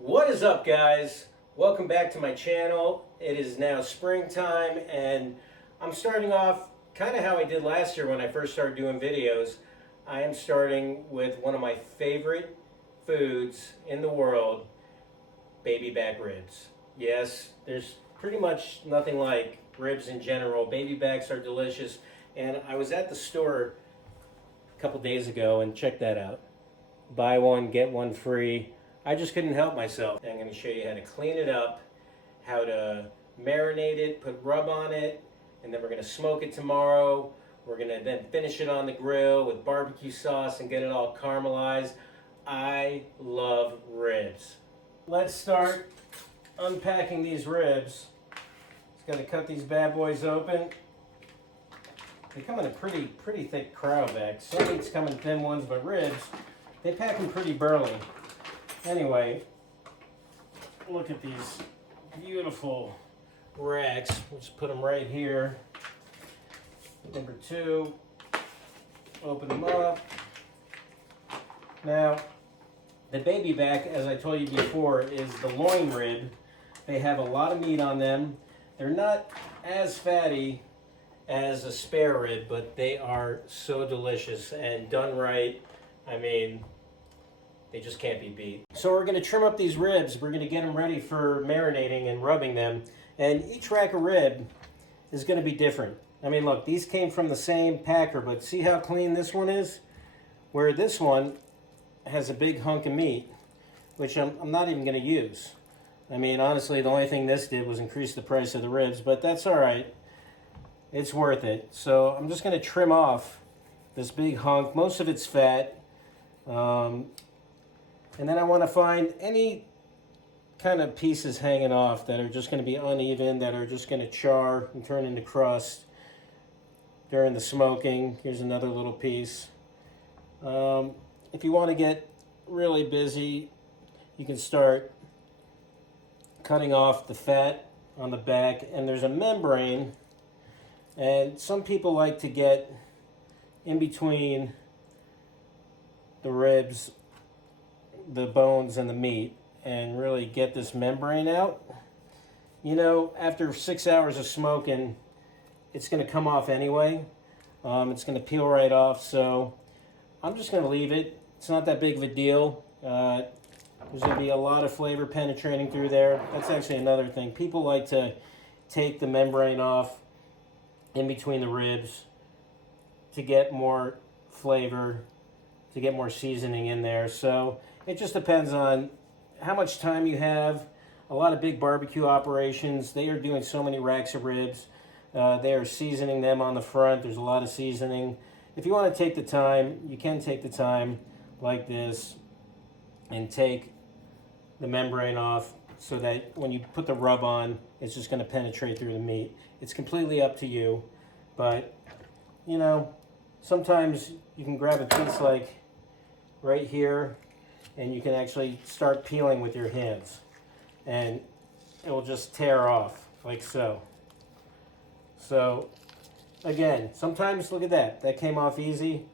What is up, guys? Welcome back to my channel. It is now springtime and I'm starting off kind of how I did last year when I first started doing videos. I am starting with one of my favorite foods in the world, baby back ribs. Yes, there's pretty much nothing like ribs in general. Baby backs are delicious, and I was at the store a couple days ago and check that out. Buy one, get one free. I just couldn't help myself. I'm going to show you how to clean it up, how to marinate it, put rub on it, and then we're going to smoke it tomorrow. We're going to then finish it on the grill with barbecue sauce and get it all caramelized. I love ribs. Let's start unpacking these ribs. Just got to cut these bad boys open. They come in a pretty thick cryovac. Some meats come in thin ones, but ribs, they pack them pretty burly. Anyway, look at these beautiful racks. We'll just put them right here. Number two, open them up. Now, the baby back, as I told you before, is the loin rib. They have a lot of meat on them. They're not as fatty as a spare rib, but they are so delicious, and done right, I mean, they just can't be beat. So we're going to trim up these ribs. We're going to get them ready for marinating and rubbing them. And each rack of rib is going to be different. I mean, look, these came from the same packer, but see how clean this one is? Where this one has a big hunk of meat, which I'm not even going to use. I mean, honestly, the only thing this did was increase the price of the ribs, but that's all right. It's worth it. So I'm just going to trim off this big hunk. Most of it's fat. And then I want to find any kind of pieces hanging off that are just going to be uneven, that are just going to char and turn into crust during the smoking. Here's another little piece. If you want to get really busy, you can start cutting off the fat on the back. And there's a membrane, and some people like to get in between the ribs, the bones and the meat, and really get this membrane out. You know, after 6 hours of smoking, it's going to come off anyway. It's going to peel right off, so I'm just going to leave it. It's not that big of a deal. There's going to be a lot of flavor penetrating through there. That's actually another thing. People like to take the membrane off in between the ribs to get more flavor, to get more seasoning in there. So it just depends on how much time you have. A lot of big barbecue operations, they are doing so many racks of ribs. They are seasoning them on the front. There's a lot of seasoning. If you want to take the time, you can take the time like this and take the membrane off so that when you put the rub on, it's just going to penetrate through the meat. It's completely up to you, but you know, sometimes you can grab a piece like right here, and you can actually start peeling with your hands, and it will just tear off like so. So again, sometimes look at that, that came off easy.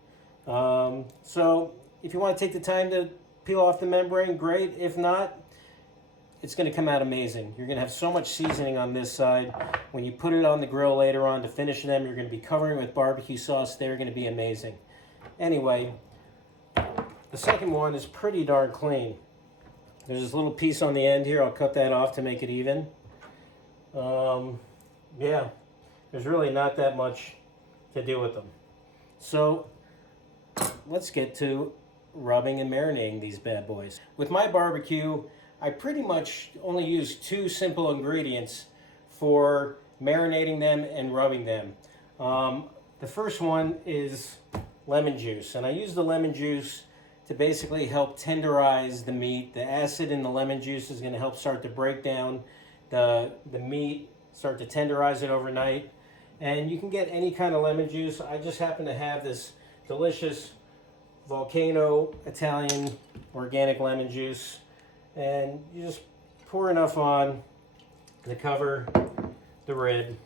So if you want to take the time to peel off the membrane, great. If not, it's going to come out amazing. You're going to have so much seasoning on this side. When you put it on the grill later on to finish them, you're going to be covering with barbecue sauce. They're going to be amazing. Anyway, the second one is pretty darn clean. There's this little piece on the end here. I'll cut that off to make it even. Yeah, there's really not that much to do with them. So let's get to rubbing and marinating these bad boys. With my barbecue, I pretty much only use two simple ingredients for marinating them and rubbing them. The first one is lemon juice, and I use the lemon juice to basically help tenderize the meat. The acid in the lemon juice is going to help start to break down the meat, start to tenderize it overnight. And you can get any kind of lemon juice. I just happen to have this delicious Volcano Italian organic lemon juice. And you just pour enough on to cover the rib.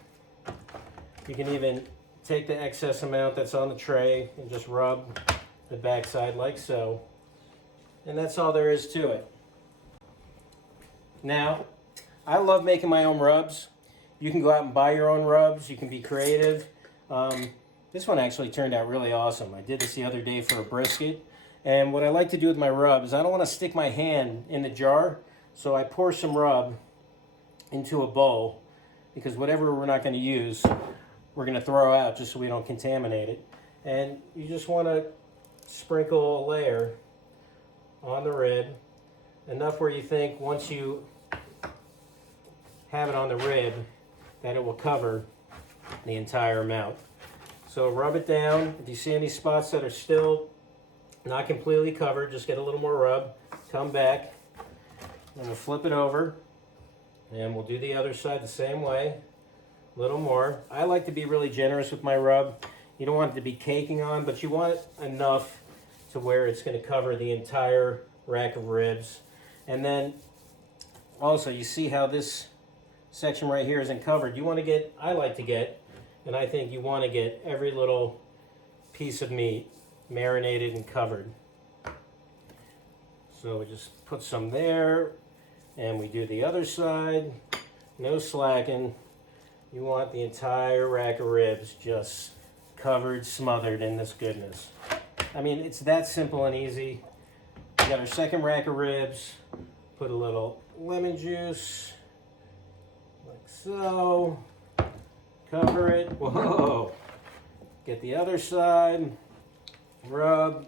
You can even take the excess amount that's on the tray and just rub the backside like so. And that's all there is to it. Now, I love making my own rubs. You can go out and buy your own rubs. You can be creative. This one actually turned out really awesome. I did this the other day for a brisket. And what I like to do with my rubs, I don't want to stick my hand in the jar, so I pour some rub into a bowl, because whatever we're not going to use, we're going to throw out just so we don't contaminate it. And you just want to sprinkle a layer on the rib, enough where you think once you have it on the rib that it will cover the entire amount. So rub it down. If you see any spots that are still not completely covered, just get a little more rub. Come back. I'm going to flip it over, and we'll do the other side the same way. A little more. I like to be really generous with my rub. You don't want it to be caking on, but you want enough to where it's going to cover the entire rack of ribs. And then also, you see how this section right here isn't covered. You want to get, I like to get, and I think you want to get every little piece of meat marinated and covered. So we just put some there, and we do the other side. No slacking. You want the entire rack of ribs just covered, smothered in this goodness. I mean, it's that simple and easy. We got our second rack of ribs. Put a little lemon juice, like so. Cover it. Whoa! Get the other side. Rub.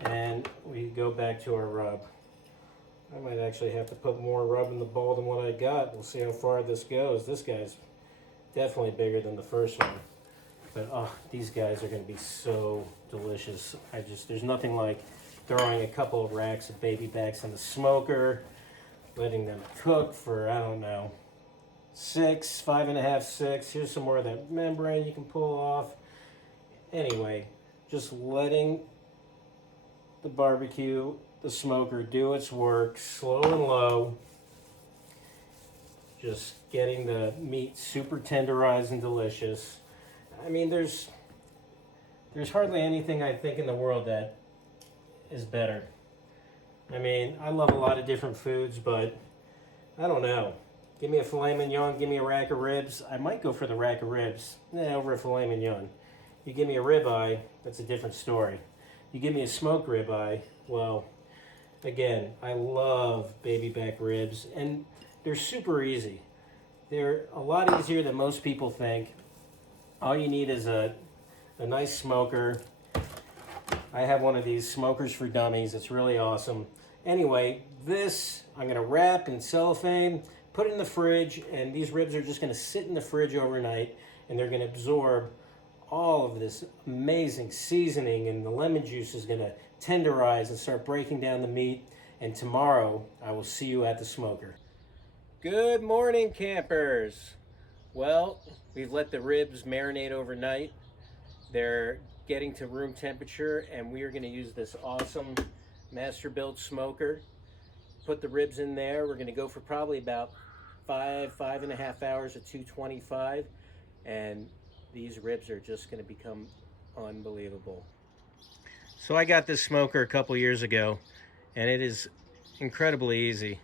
And we go back to our rub. I might actually have to put more rub in the bowl than what I got. We'll see how far this goes. This guy's definitely bigger than the first one. But oh, these guys are going to be so delicious. There's nothing like throwing a couple of racks of baby backs in the smoker, letting them cook for, I don't know, 6, 5.5, 6. Here's some more of that membrane you can pull off. Anyway, just letting the barbecue, the smoker, do its work, slow and low. Just getting the meat super tenderized and delicious. I mean, there's hardly anything I think in the world that is better. I mean, I love a lot of different foods, but I don't know. Give me a filet mignon, give me a rack of ribs. I might go for the rack of ribs over a filet mignon. You give me a ribeye, that's a different story. You give me a smoked ribeye, well, again, I love baby back ribs, and they're super easy. They're a lot easier than most people think. All you need is a nice smoker. I have one of these smokers for dummies. It's really awesome. Anyway, this I'm going to wrap in cellophane, put it in the fridge, and these ribs are just going to sit in the fridge overnight, and they're going to absorb all of this amazing seasoning, and the lemon juice is going to tenderize and start breaking down the meat. And tomorrow, I will see you at the smoker. Good morning, campers. Well, we've let the ribs marinate overnight. They're getting to room temperature, and we are going to use this awesome master built smoker. Put the ribs in there. We're going to go for probably about 5.5 hours at 225, and these ribs are just going to become unbelievable. So I got this smoker a couple years ago, and it is incredibly easy.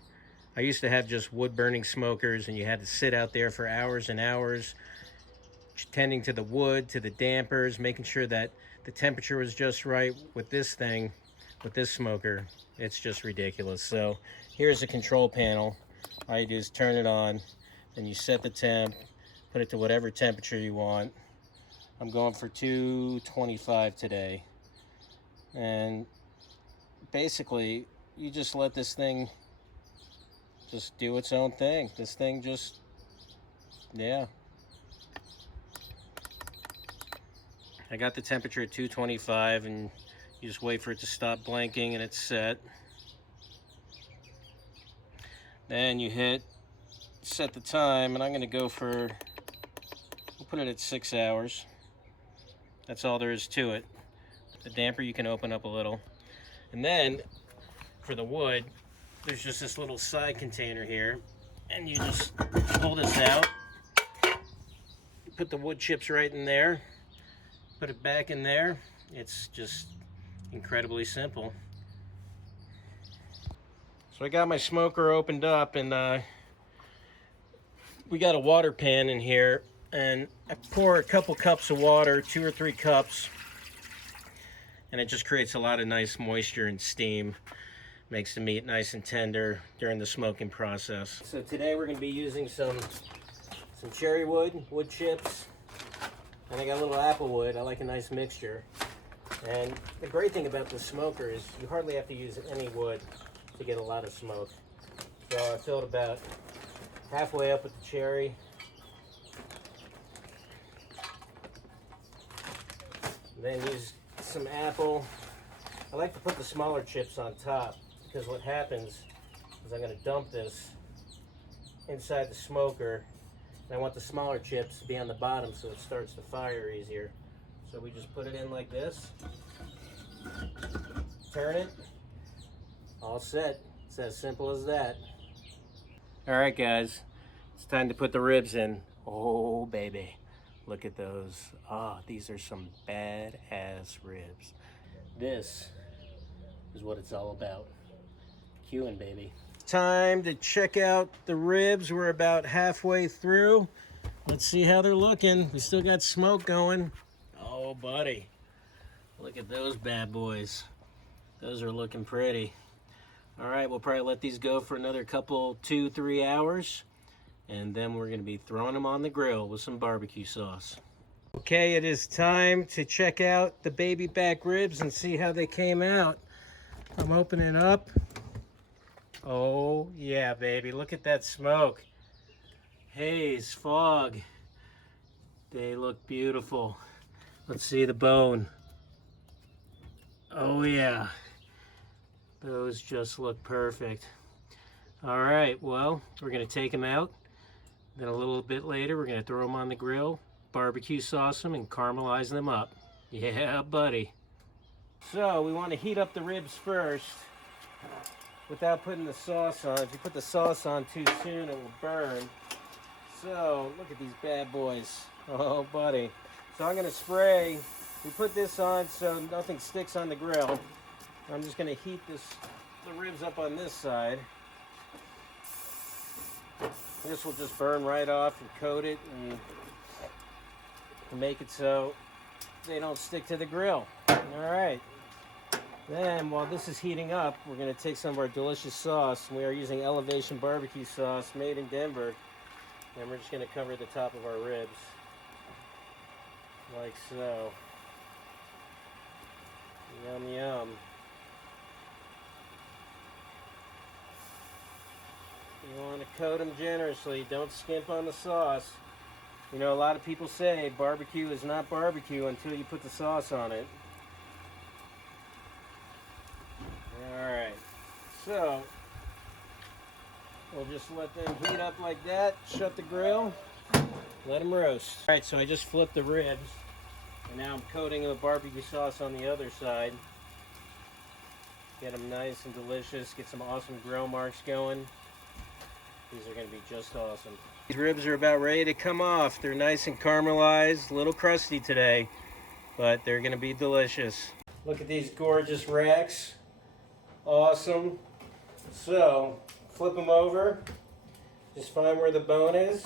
I used to have just wood burning smokers, and you had to sit out there for hours and hours tending to the wood, to the dampers, making sure that the temperature was just right. With this thing, with this smoker, it's just ridiculous. So here's the control panel. All you do is turn it on, then you set the temp, put it to whatever temperature you want. I'm going for 225 today. And basically, you just let this thing just do its own thing. This thing just, yeah. I got the temperature at 225, and you just wait for it to stop blinking, and it's set. Then you hit set the time, and I'm going to go for, we'll put it at 6 hours. That's all there is to it. The damper you can open up a little. And then for the wood, there's just this little side container here, and you just pull this out, put the wood chips right in there, put it back in there. It's just incredibly simple. So I got my smoker opened up, and we got a water pan in here, and I pour a couple cups of water, 2 or 3 cups, and it just creates a lot of nice moisture and steam. Makes the meat nice and tender during the smoking process. So today we're going to be using some cherry wood chips, and I got a little apple wood. I like a nice mixture. And the great thing about this smoker is you hardly have to use any wood to get a lot of smoke. So I filled about halfway up with the cherry. Then use some apple. I like to put the smaller chips on top because what happens is I'm going to dump this inside the smoker, and I want the smaller chips to be on the bottom so it starts to fire easier. So we just put it in like this, turn it, all set. It's as simple as that. All right, guys, it's time to put the ribs in. Oh, baby, look at those. Ah, these are some badass ribs. This is what it's all about. Queuing, baby. Time to check out the ribs. We're about halfway through. Let's see how they're looking. We still got smoke going. Oh, buddy, look at those bad boys. Those are looking pretty. All right, we'll probably let these go for another couple, 2-3 hours, and then we're gonna be throwing them on the grill with some barbecue sauce. Okay, it is time to check out the baby back ribs and see how they came out. I'm opening up. Oh yeah, baby, look at that smoke. Haze, fog. They look beautiful. Let's see the bone. Oh yeah, those just look perfect. All right, well, we're gonna take them out. Then a little bit later, we're gonna throw them on the grill, barbecue sauce them, and caramelize them up. Yeah, buddy. So we want to heat up the ribs first without putting the sauce on. If you put the sauce on too soon, it will burn. So look at these bad boys. Oh, buddy. So I'm gonna spray. We put this on so nothing sticks on the grill. I'm just gonna heat the ribs up on this side. This will just burn right off and coat it and make it so they don't stick to the grill. All right. Then while this is heating up, we're gonna take some of our delicious sauce. We are using Elevation barbecue sauce made in Denver. And we're just gonna cover the top of our ribs. Like so. Yum, yum. You want to coat them generously. Don't skimp on the sauce. You know, a lot of people say barbecue is not barbecue until you put the sauce on it. Alright. So, we'll just let them heat up like that. Shut the grill. Let them roast. Alright, so I just flipped the ribs. And now I'm coating them with barbecue sauce on the other side. Get them nice and delicious. Get some awesome grill marks going. These are going to be just awesome. These ribs are about ready to come off. They're nice and caramelized. A little crusty today, but they're going to be delicious. Look at these gorgeous racks. Awesome. So, flip them over. Just find where the bone is.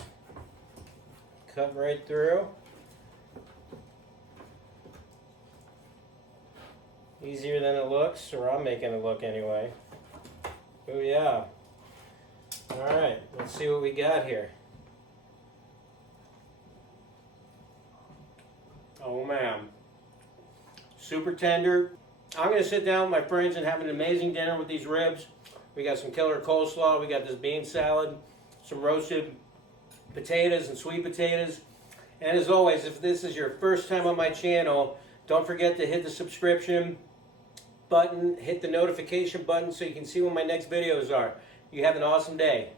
Cut right through. Easier than it looks, or I'm making it look anyway. Oh yeah. Alright, let's see what we got here. Oh man. Super tender. I'm going to sit down with my friends and have an amazing dinner with these ribs. We got some killer coleslaw, we got this bean salad, some roasted potatoes and sweet potatoes. And as always, if this is your first time on my channel, don't forget to hit the subscription button, hit the notification button so you can see when my next videos are. You have an awesome day.